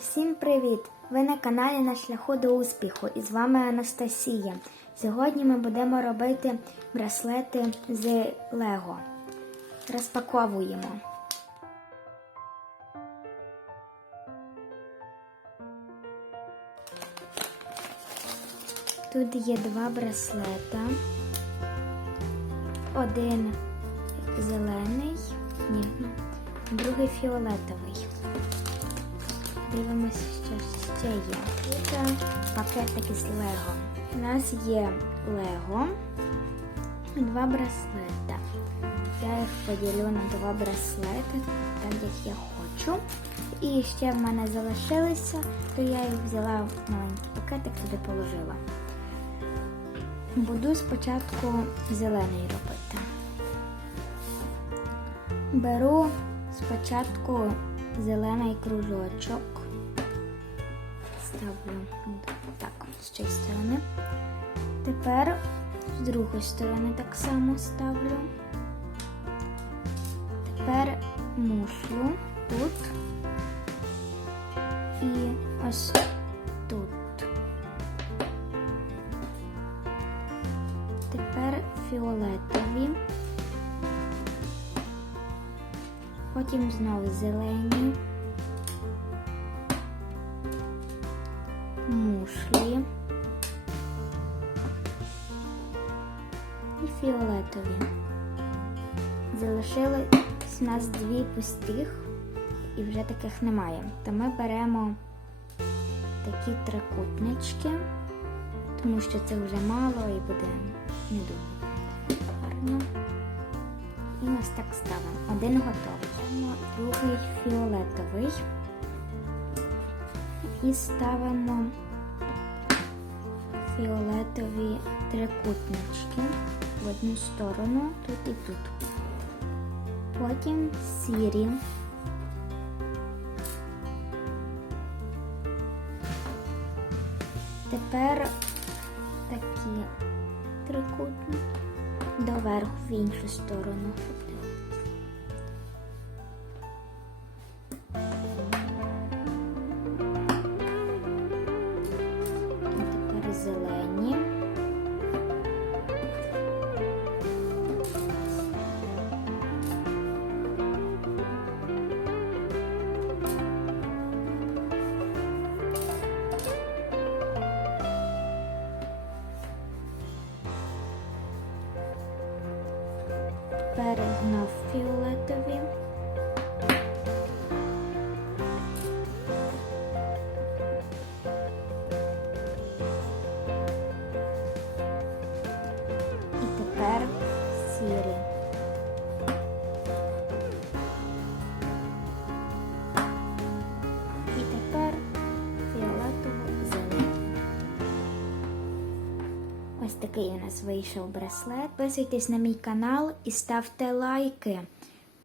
Всім привіт! Ви на каналі на шляху до успіху і з вами Анастасія. Сьогодні ми будемо робити браслети з Лего. Розпаковуємо. Тут є два браслета. Один зелений, ні, ну, другий фіолетовий. Дивимося, що ще є. Тут пакетики з Лего. У нас є Лего, і два браслета. Я їх поділю на два браслети, так як я хочу. І ще в мене залишилися, то я їх взяла в маленький пакетик, туди положила. Буду спочатку зелений робити. Беру спочатку зелений кружочок. Ставлю так, з цієї сторони. Тепер з другої сторони так само ставлю. Тепер мушлю тут і ось тут. Тепер фіолетові. Потім знову зелені. Мушлі. І фіолетові. Залишилось у нас дві пустих і вже таких немає. То ми беремо такі трикутнички, тому що це вже мало і буде не дуже гарно. І ось так ставимо. Один готовий. Другий фіолетовий. І ставимо фіолетові трикутнички в одну сторону, тут і тут. Потім сірі. Тепер такі трикутні доверху в іншу сторону. Тепер зелені. Тепер знов фіолетові. Ось такий у нас вийшов браслет. Підписуйтесь на мій канал і ставте лайки.